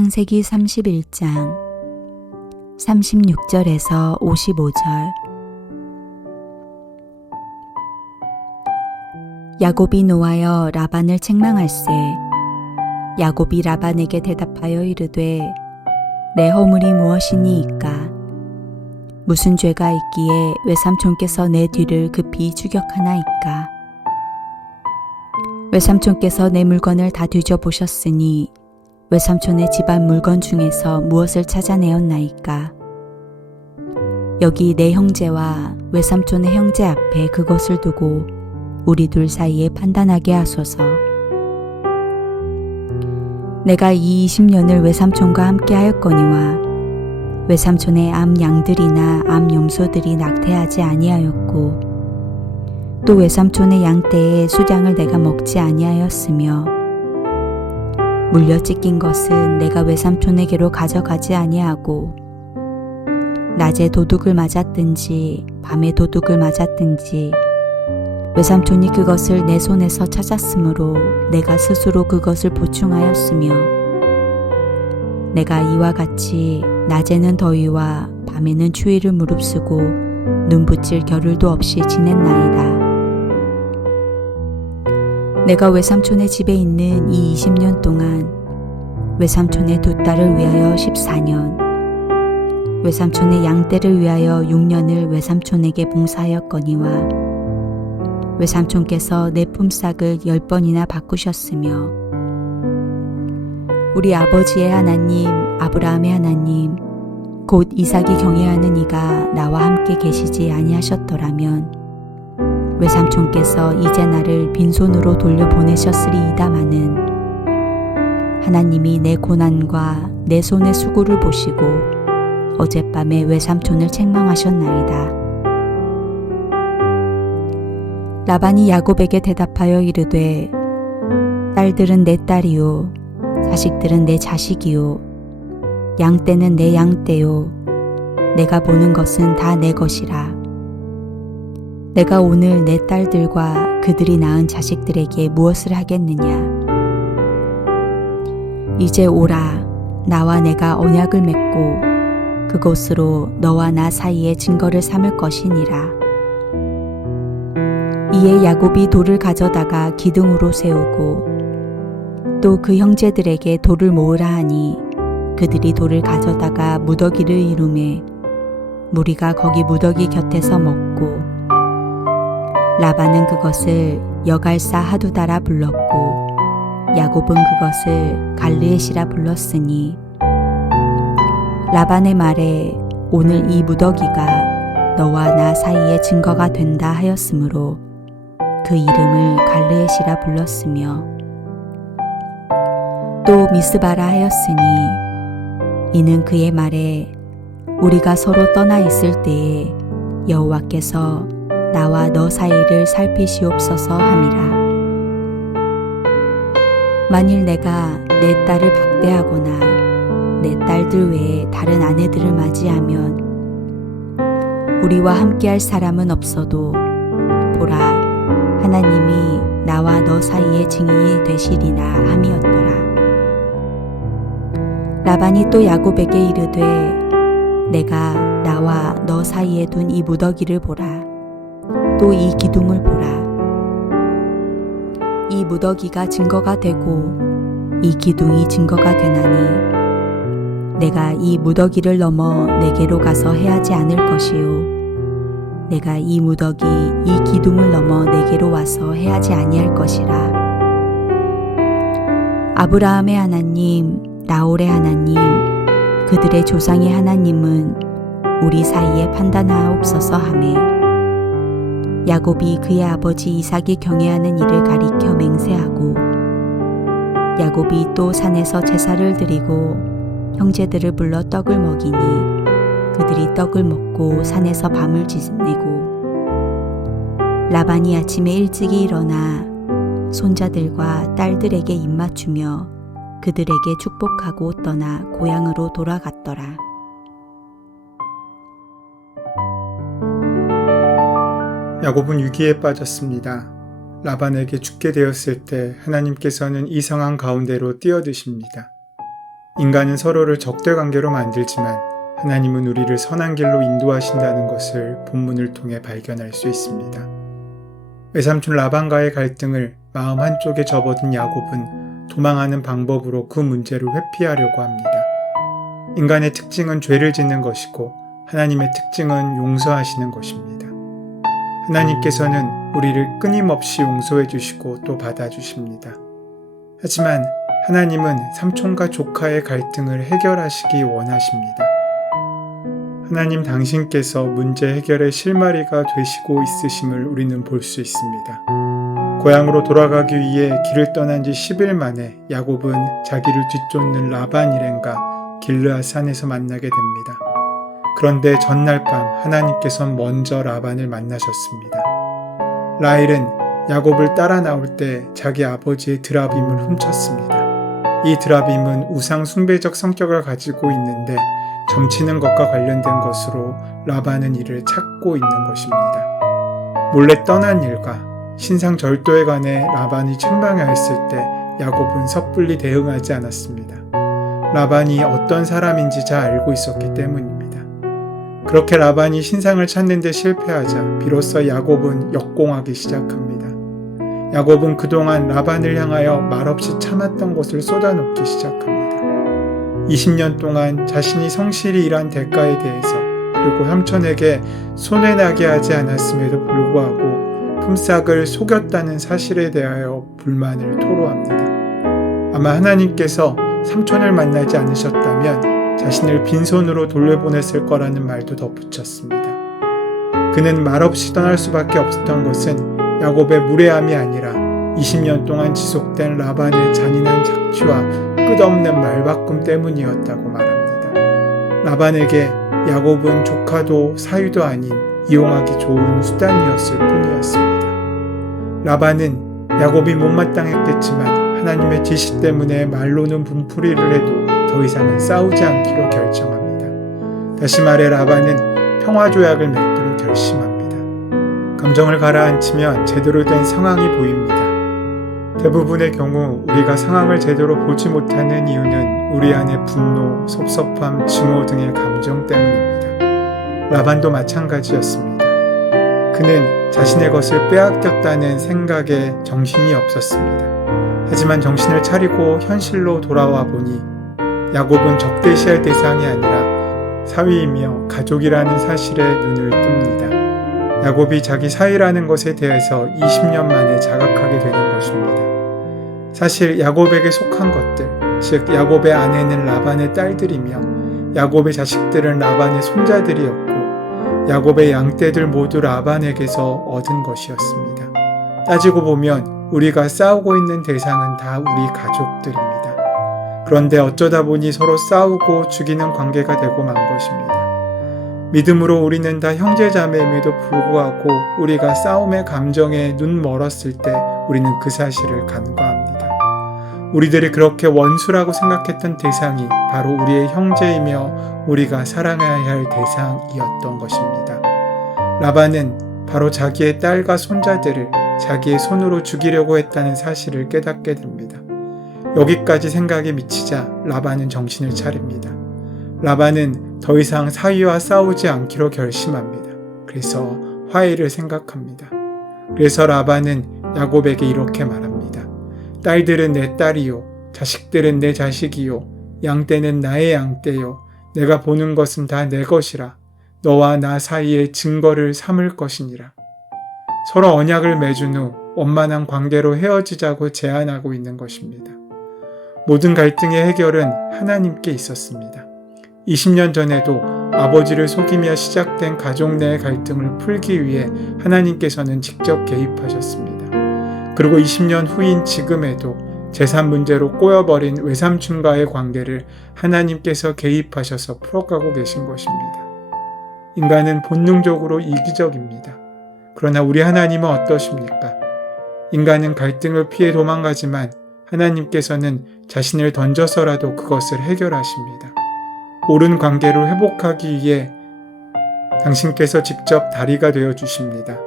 창세기 31장 36절에서 55절. 야곱이 노하여 라반을 책망할세. 야곱이 라반에게 대답하여 이르되 내 허물이 무엇이니이까? 무슨 죄가 있기에 외삼촌께서 내 뒤를 급히 추격하나이까? 외삼촌께서 내 물건을 다 뒤져보셨으니 외삼촌의 집안 물건 중에서 무엇을 찾아내었나이까? 여기 내 형제와 외삼촌의 형제 앞에 그것을 두고 우리 둘 사이에 판단하게 하소서. 내가 이 20년을 외삼촌과 함께 하였거니와 외삼촌의 암 양들이나 암 염소들이 낙태하지 아니하였고 또 외삼촌의 양떼의 수량을 내가 먹지 아니하였으며 물려 찢긴 것은 내가 외삼촌에게로 가져가지 아니하고 낮에 도둑을 맞았든지 밤에 도둑을 맞았든지 외삼촌이 그것을 내 손에서 찾았으므로 내가 스스로 그것을 보충하였으며 내가 이와 같이 낮에는 더위와 밤에는 추위를 무릅쓰고 눈붙일 겨를도 없이 지냈나이다. 내가 외삼촌의 집에 있는 이 20년 동안 외삼촌의 두 딸을 위하여 14년, 외삼촌의 양떼를 위하여 6년을 외삼촌에게 봉사하였거니와 외삼촌께서 내 품삯을 10번이나 바꾸셨으며 우리 아버지의 하나님 아브라함의 하나님 곧 이삭이 경외하는 이가 나와 함께 계시지 아니하셨더라면 외삼촌께서 이제 나를 빈손으로 돌려보내셨으리이다마는 하나님이 내 고난과 내 손의 수고를 보시고 어젯밤에 외삼촌을 책망하셨나이다. 라반이 야곱에게 대답하여 이르되 딸들은 내 딸이요 자식들은 내 자식이요 양떼는 내 양떼요 내가 보는 것은 다 내 것이라. 내가 오늘 내 딸들과 그들이 낳은 자식들에게 무엇을 하겠느냐? 이제 오라, 나와 내가 언약을 맺고 그것으로 너와 나 사이에 증거를 삼을 것이니라. 이에 야곱이 돌을 가져다가 기둥으로 세우고 또 그 형제들에게 돌을 모으라 하니 그들이 돌을 가져다가 무더기를 이루매 무리가 거기 무더기 곁에서 먹고 라반은 그것을 여갈사 하두다라 불렀고 야곱은 그것을 갈르엣이라 불렀으니 라반의 말에 오늘 이 무더기가 너와 나 사이의 증거가 된다 하였으므로 그 이름을 갈르엣이라 불렀으며 또 미스바라 하였으니 이는 그의 말에 우리가 서로 떠나 있을 때에 여호와께서 나와 너 사이를 살피시옵소서 함이라. 만일 내가 내 딸을 박대하거나 내 딸들 외에 다른 아내들을 맞이하면 우리와 함께할 사람은 없어도 보라 하나님이 나와 너 사이의 증인이 되시리라 함이었더라. 라반이 또 야곱에게 이르되 내가 나와 너 사이에 둔 이 무더기를 보라. 또 이 기둥을 보라. 이 무더기가 증거가 되고 이 기둥이 증거가 되나니 내가 이 무더기를 넘어 내게로 가서 해하지 않을 것이요 내가 이 무더기 이 기둥을 넘어 내게로 와서 해하지 아니할 것이라. 아브라함의 하나님 나홀의 하나님 그들의 조상의 하나님은 우리 사이에 판단하옵소서 하매 야곱이 그의 아버지 이삭이 경외하는 이를 가리켜 맹세하고 야곱이 또 산에서 제사를 드리고 형제들을 불러 떡을 먹이니 그들이 떡을 먹고 산에서 밤을 지내고 라반이 아침에 일찍이 일어나 손자들과 딸들에게 입맞추며 그들에게 축복하고 떠나 고향으로 돌아갔더라. 야곱은 위기에 빠졌습니다. 라반에게 죽게 되었을 때 하나님께서는 이 상황 가운데로 뛰어드십니다. 인간은 서로를 적대 관계로 만들지만 하나님은 우리를 선한 길로 인도하신다는 것을 본문을 통해 발견할 수 있습니다. 외삼촌 라반과의 갈등을 마음 한쪽에 접어든 야곱은 도망하는 방법으로 그 문제를 회피하려고 합니다. 인간의 특징은 죄를 짓는 것이고 하나님의 특징은 용서하시는 것입니다. 하나님께서는 우리를 끊임없이 용서해 주시고 또 받아주십니다. 하지만 하나님은 삼촌과 조카의 갈등을 해결하시기 원하십니다. 하나님 당신께서 문제 해결의 실마리가 되시고 있으심을 우리는 볼 수 있습니다. 고향으로 돌아가기 위해 길을 떠난 지 10일 만에 야곱은 자기를 뒤쫓는 라반 일행과 길르앗 산에서 만나게 됩니다. 그런데 전날 밤 하나님께서는 먼저 라반을 만나셨습니다. 라헬은 야곱을 따라 나올 때 자기 아버지의 드라빔을 훔쳤습니다. 이 드라빔은 우상 숭배적 성격을 가지고 있는데 점치는 것과 관련된 것으로 라반은 이를 찾고 있는 것입니다. 몰래 떠난 일과 신상 절도에 관해 라반이 책망하였을 때 야곱은 섣불리 대응하지 않았습니다. 라반이 어떤 사람인지 잘 알고 있었기 때문입니다. 그렇게 라반이 신상을 찾는 데 실패하자 비로소 야곱은 역공하기 시작합니다. 야곱은 그동안 라반을 향하여 말없이 참았던 것을 쏟아놓기 시작합니다. 20년 동안 자신이 성실히 일한 대가에 대해서 그리고 삼촌에게 손해나게 하지 않았음에도 불구하고 품삯을 속였다는 사실에 대하여 불만을 토로합니다. 아마 하나님께서 삼촌을 만나지 않으셨다면 자신을 빈손으로 돌려보냈을 거라는 말도 덧붙였습니다. 그는 말없이 떠날 수밖에 없었던 것은 야곱의 무례함이 아니라 20년 동안 지속된 라반의 잔인한 착취와 끝없는 말바꿈 때문이었다고 말합니다. 라반에게 야곱은 조카도 사위도 아닌 이용하기 좋은 수단이었을 뿐이었습니다. 라반은 야곱이 못마땅했겠지만 하나님의 지시 때문에 말로는 분풀이를 해도 더 이상은 싸우지 않기로 결정합니다. 다시 말해 라반은 평화조약을 맺기로 결심합니다. 감정을 가라앉히면 제대로 된 상황이 보입니다. 대부분의 경우 우리가 상황을 제대로 보지 못하는 이유는 우리 안의 분노, 섭섭함, 증오 등의 감정 때문입니다. 라반도 마찬가지였습니다. 그는 자신의 것을 빼앗겼다는 생각에 정신이 없었습니다. 하지만 정신을 차리고 현실로 돌아와 보니 야곱은 적대시할 대상이 아니라 사위이며 가족이라는 사실에 눈을 뜹니다. 야곱이 자기 사위라는 것에 대해서 20년 만에 자각하게 되는 것입니다. 사실 야곱에게 속한 것들, 즉 야곱의 아내는 라반의 딸들이며 야곱의 자식들은 라반의 손자들이었고 야곱의 양떼들 모두 라반에게서 얻은 것이었습니다. 따지고 보면 우리가 싸우고 있는 대상은 다 우리 가족들입니다. 그런데 어쩌다 보니 서로 싸우고 죽이는 관계가 되고 만 것입니다. 믿음으로 우리는 다 형제자매임에도 불구하고 우리가 싸움의 감정에 눈 멀었을 때 우리는 그 사실을 간과합니다. 우리들이 그렇게 원수라고 생각했던 대상이 바로 우리의 형제이며 우리가 사랑해야 할 대상이었던 것입니다. 라반은 바로 자기의 딸과 손자들을 자기의 손으로 죽이려고 했다는 사실을 깨닫게 됩니다. 여기까지 생각이 미치자 라반은 정신을 차립니다. 라반은 더 이상 사위와 싸우지 않기로 결심합니다. 그래서 화해를 생각합니다. 그래서 라반은 야곱에게 이렇게 말합니다. 딸들은 내 딸이요, 자식들은 내 자식이요, 양떼는 나의 양떼요. 내가 보는 것은 다 내 것이라. 너와 나 사이에 증거를 삼을 것이니라. 서로 언약을 맺은 후 원만한 관계로 헤어지자고 제안하고 있는 것입니다. 모든 갈등의 해결은 하나님께 있었습니다. 20년 전에도 아버지를 속이며 시작된 가족 내의 갈등을 풀기 위해 하나님께서는 직접 개입하셨습니다. 그리고 20년 후인 지금에도 재산 문제로 꼬여버린 외삼촌과의 관계를 하나님께서 개입하셔서 풀어가고 계신 것입니다. 인간은 본능적으로 이기적입니다. 그러나 우리 하나님은 어떠십니까? 인간은 갈등을 피해 도망가지만 하나님께서는 자신을 던져서라도 그것을 해결하십니다. 옳은 관계를 회복하기 위해 당신께서 직접 다리가 되어 주십니다.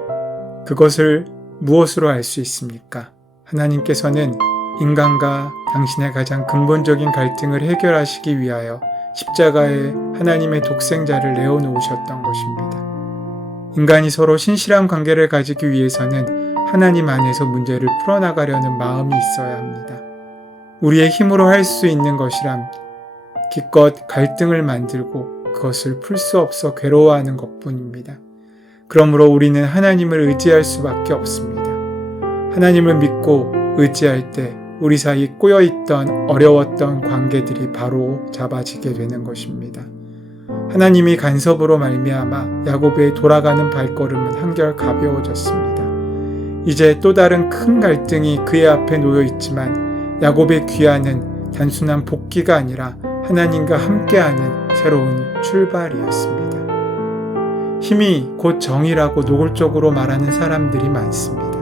그것을 무엇으로 알 수 있습니까? 하나님께서는 인간과 당신의 가장 근본적인 갈등을 해결하시기 위하여 십자가에 하나님의 독생자를 내어놓으셨던 것입니다. 인간이 서로 신실한 관계를 가지기 위해서는 하나님 안에서 문제를 풀어나가려는 마음이 있어야 합니다. 우리의 힘으로 할 수 있는 것이란 기껏 갈등을 만들고 그것을 풀 수 없어 괴로워하는 것뿐입니다. 그러므로 우리는 하나님을 의지할 수밖에 없습니다. 하나님을 믿고 의지할 때 우리 사이 꼬여있던 어려웠던 관계들이 바로 잡아지게 되는 것입니다. 하나님이 간섭으로 말미암아 야곱의 돌아가는 발걸음은 한결 가벼워졌습니다. 이제 또 다른 큰 갈등이 그의 앞에 놓여 있지만 야곱의 귀환은 단순한 복귀가 아니라 하나님과 함께하는 새로운 출발이었습니다. 힘이 곧 정의라고 노골적으로 말하는 사람들이 많습니다.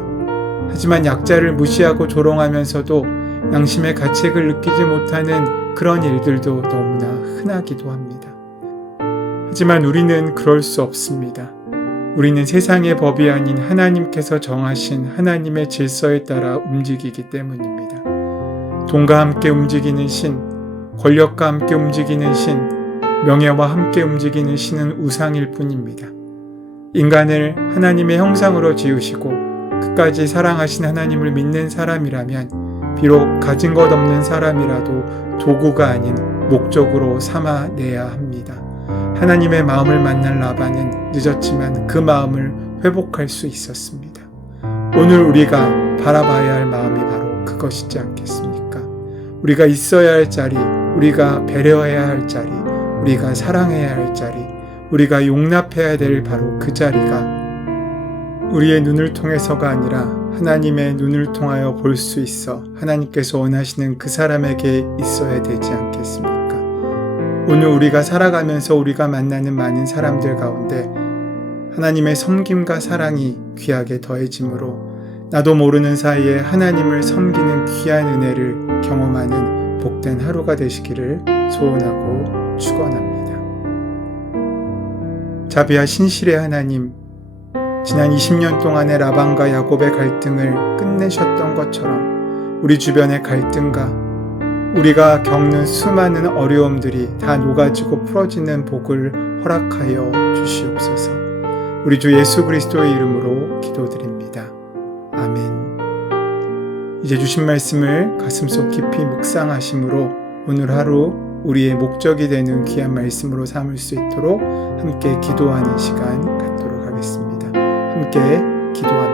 하지만 약자를 무시하고 조롱하면서도 양심의 가책을 느끼지 못하는 그런 일들도 너무나 흔하기도 합니다. 하지만 우리는 그럴 수 없습니다. 우리는 세상의 법이 아닌 하나님께서 정하신 하나님의 질서에 따라 움직이기 때문입니다. 돈과 함께 움직이는 신, 권력과 함께 움직이는 신, 명예와 함께 움직이는 신은 우상일 뿐입니다. 인간을 하나님의 형상으로 지으시고 끝까지 사랑하신 하나님을 믿는 사람이라면 비록 가진 것 없는 사람이라도 도구가 아닌 목적으로 삼아내야 합니다. 하나님의 마음을 만난 라반은 늦었지만 그 마음을 회복할 수 있었습니다. 오늘 우리가 바라봐야 할 마음이 바로 그것이지 않겠습니까? 우리가 있어야 할 자리, 우리가 배려해야 할 자리, 우리가 사랑해야 할 자리, 우리가 용납해야 될 바로 그 자리가 우리의 눈을 통해서가 아니라 하나님의 눈을 통하여 볼 수 있어 하나님께서 원하시는 그 사람에게 있어야 되지 않겠습니까? 오늘 우리가 살아가면서 우리가 만나는 많은 사람들 가운데 하나님의 섬김과 사랑이 귀하게 더해지므로 나도 모르는 사이에 하나님을 섬기는 귀한 은혜를 경험하는 복된 하루가 되시기를 소원하고 축원합니다. 자비와 신실의 하나님, 지난 20년 동안의 라반과 야곱의 갈등을 끝내셨던 것처럼 우리 주변의 갈등과 우리가 겪는 수많은 어려움들이 다 녹아지고 풀어지는 복을 허락하여 주시옵소서. 우리 주 예수 그리스도의 이름으로 기도드립니다. 아멘. 이제 주신 말씀을 가슴속 깊이 묵상하심으로 오늘 하루 우리의 목적이 되는 귀한 말씀으로 삼을 수 있도록 함께 기도하는 시간 갖도록 하겠습니다. 함께 기도합니다.